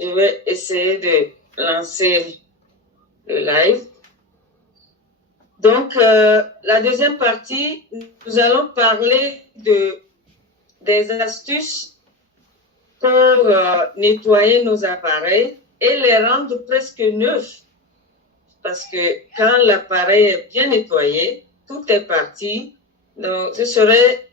Je vais essayer de lancer le live. Donc, la deuxième partie, nous allons parler des astuces pour nettoyer nos appareils et les rendre presque neufs. Parce que quand l'appareil est bien nettoyé, tout est parti. Donc, ce serait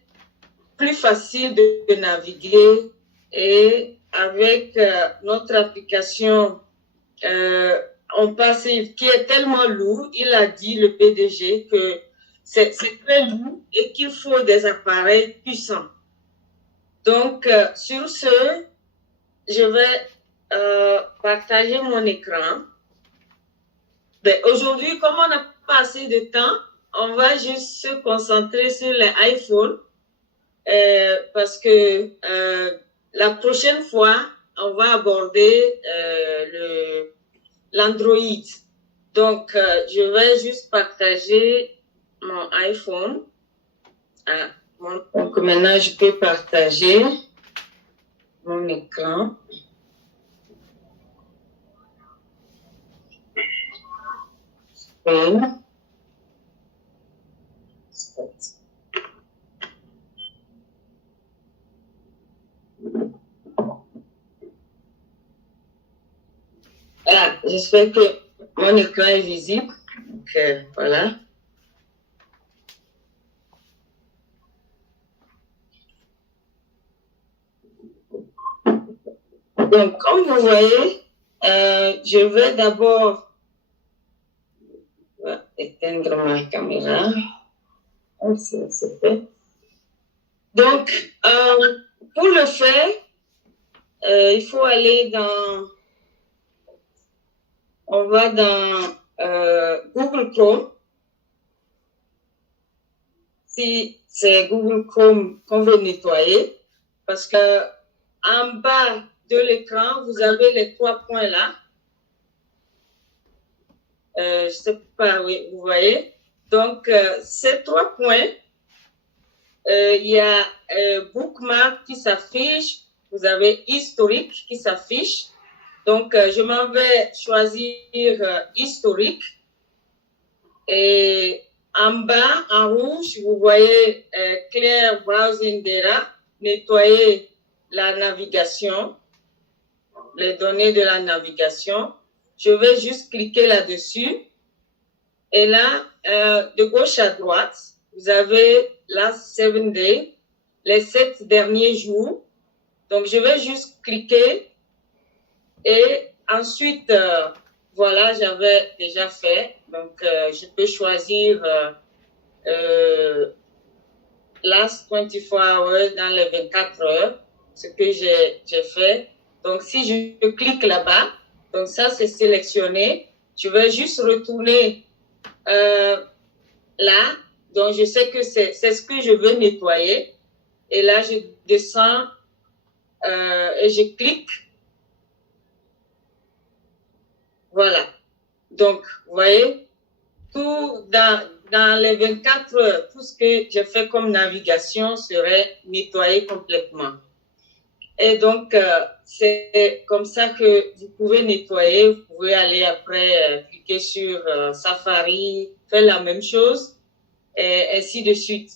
plus facile de naviguer et avec notre application on passe, qui est tellement lourd, il a dit, le PDG, que c'est très lourd et qu'il faut des appareils puissants. Donc, sur ce, je vais partager mon écran. Ben, aujourd'hui, comme on n'a pas assez de temps, on va juste se concentrer sur les iPhones parce que la prochaine fois, on va aborder l'Android. Donc, je vais juste partager mon iPhone. Donc, maintenant, je peux partager mon écran. J'espère que mon écran est visible. Donc, voilà. Donc, comme vous voyez, je vais d'abord éteindre ma caméra. C'est fait. Donc, pour le faire, il faut aller dans... On va dans Google Chrome. Si c'est Google Chrome qu'on veut nettoyer, parce que en bas de l'écran, vous avez les 3 points là. Je ne sais pas, oui, vous voyez. Donc, ces 3 points, il y a bookmark qui s'affiche, vous avez historique qui s'affiche. Donc, je m'en vais choisir historique. Et en bas, en rouge, vous voyez Clear Browsing Data, nettoyer la navigation, les données de la navigation. Je vais juste cliquer là-dessus. Et là, de gauche à droite, vous avez Last 7 Days, les 7 derniers jours. Donc, je vais juste cliquer. Et ensuite, voilà, j'avais déjà fait. Donc, je peux choisir last 24 hours dans les 24 heures, ce que j'ai fait. Donc, si je clique là-bas, donc ça, c'est sélectionné. Je vais juste retourner là. Donc, je sais que c'est ce que je veux nettoyer. Et là, je descends et je clique. Voilà. Donc, vous voyez, tout dans les 24 heures, tout ce que j'ai fait comme navigation serait nettoyé complètement. Et donc, c'est comme ça que vous pouvez nettoyer. Vous pouvez aller après cliquer sur Safari, faire la même chose, et ainsi de suite.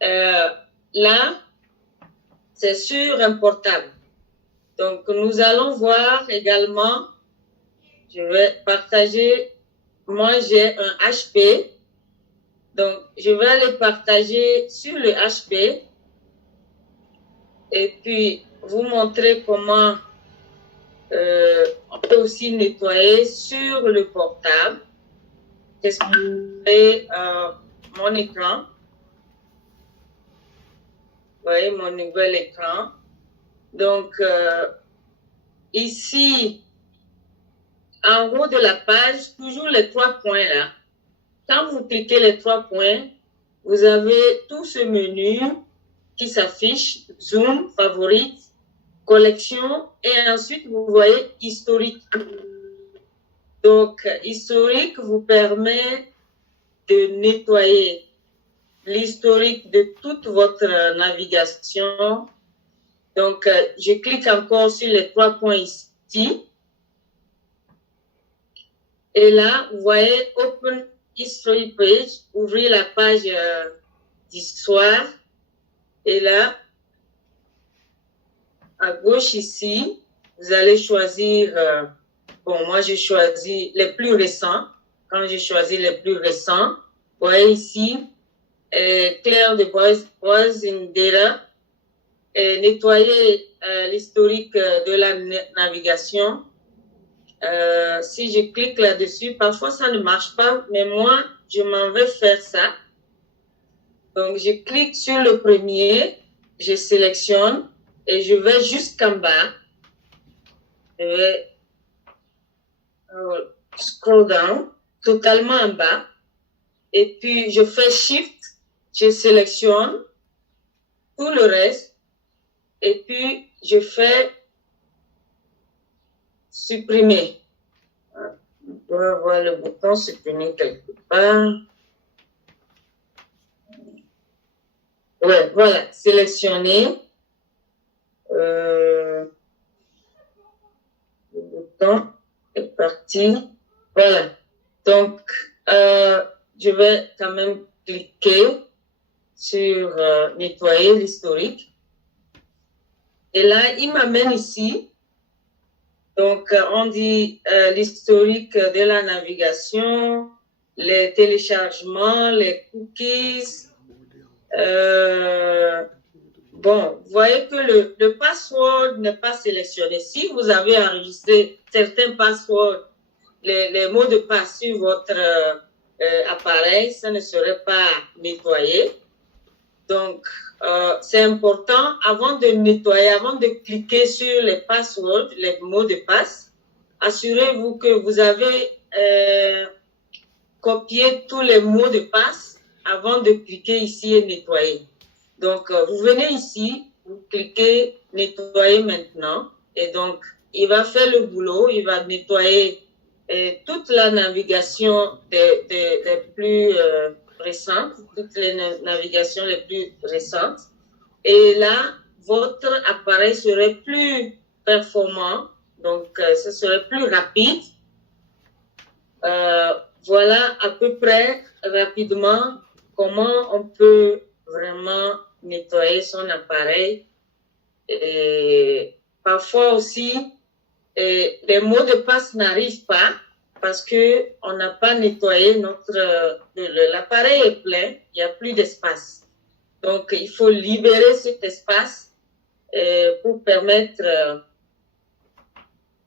Là, c'est sur un portable. Donc, nous allons voir également, je vais partager, moi j'ai un HP, donc je vais aller partager sur le HP et puis vous montrer comment on peut aussi nettoyer sur le portable. Qu'est-ce que c'est mon écran? Vous voyez mon nouvel écran. Donc, ici, en haut de la page, toujours les 3 points là. Quand vous cliquez les 3 points, vous avez tout ce menu qui s'affiche, Zoom, Favorite, Collection, et ensuite vous voyez Historique. Donc, Historique vous permet de nettoyer l'historique de toute votre navigation Donc, je clique encore sur les 3 points ici. Et là, vous voyez Open History Page, ouvrir la page d'histoire. Et là, à gauche ici, vous allez choisir, bon, moi j'ai choisi les plus récents. Quand j'ai choisi les plus récents, vous voyez ici, Clear the Boys in Data, nettoyer l'historique de la navigation. Si je clique là-dessus, parfois ça ne marche pas, mais moi, je m'en vais faire ça. Donc, je clique sur le premier, je sélectionne et je vais jusqu'en bas. Je vais scroll down, totalement en bas. Et puis, je fais Shift, je sélectionne tout le reste. Et puis, je fais supprimer. On doit avoir le bouton supprimer quelque part. Ouais, voilà, sélectionner. Le bouton est parti. Voilà. Donc, je vais quand même cliquer sur nettoyer l'historique. Et là, il m'amène ici. Donc, on dit l'historique de la navigation, les téléchargements, les cookies. Bon, vous voyez que le password n'est pas sélectionné. Si vous avez enregistré certains passwords, les mots de passe sur votre appareil, ça ne serait pas nettoyé. Donc, c'est important, avant de nettoyer, avant de cliquer sur les passwords, les mots de passe, assurez-vous que vous avez copié tous les mots de passe avant de cliquer ici et nettoyer. Donc, vous venez ici, vous cliquez nettoyer maintenant, et donc, il va faire le boulot, il va nettoyer toute la navigation des plus récentes, toutes les navigations les plus récentes. Et là, votre appareil serait plus performant, donc ce serait plus rapide. Voilà à peu près rapidement comment on peut vraiment nettoyer son appareil. Et parfois aussi, les mots de passe n'arrivent pas parce que on n'a pas nettoyé l'appareil est plein, il n'y a plus d'espace. Donc, il faut libérer cet espace pour permettre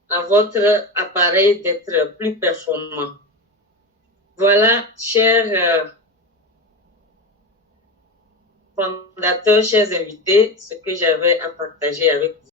à votre appareil d'être plus performant. Voilà, chers fondateurs, chers invités, ce que j'avais à partager avec vous.